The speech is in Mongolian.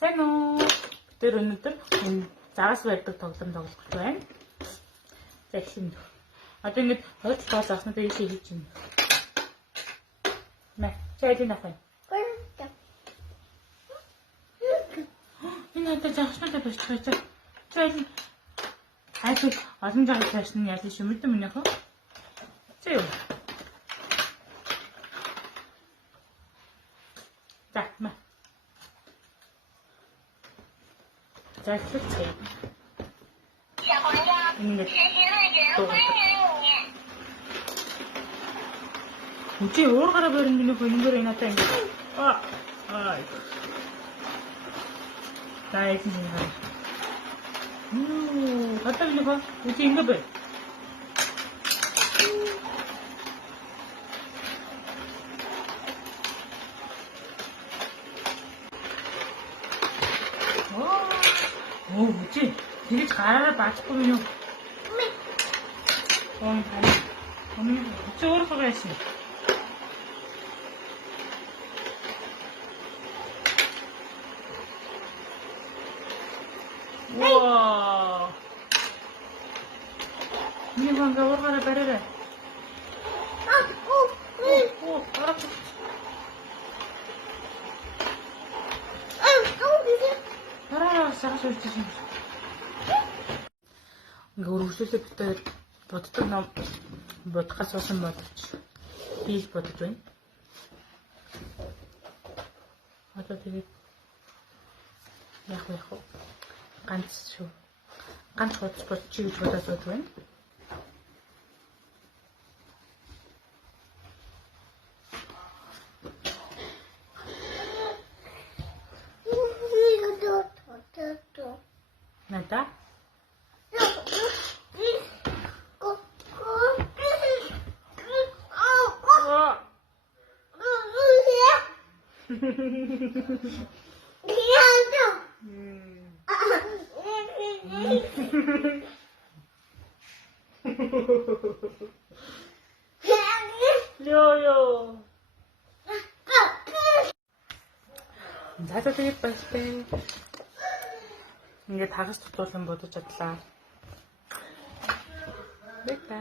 Сайн уу? Тэр өнөөдөр загас барьдаг тоглоом тоглох гэж байна. За эхлэв. Одоо ингэж хойд тал заснаа ийшээ хийж байна. Нэ, чайлын авах. Энэ одоо загснаа баччихсан. Чайлын хайх олон жаг ташны ял шүү мэдэн минийх үү? Зөө. За, мэ. За, хэлцээ. Үгүй уургараа барин минийх өнөөр энэ атаа ингэ. Аа. Дай тийм юм. Хатаа минийх үгүй ингэ бай. Үгүй тэгэж гараараа баахгүй юм юу? Зөөр хогоошин. Вау. Нэг банга уургараа бариараа. Сарас үлдсэн. Ингээ өргөжлөлөө битээр боддог ном бодхоос уусан бодож би л бодож байна. Одоо тэгээд яг ганц шүү. Ганц хуудас бодчих гэж бодож байна. Нада? Yo. Зато тэгээд бастай. Ингээд хагас тутуулан бодож чадлаа. Бэта.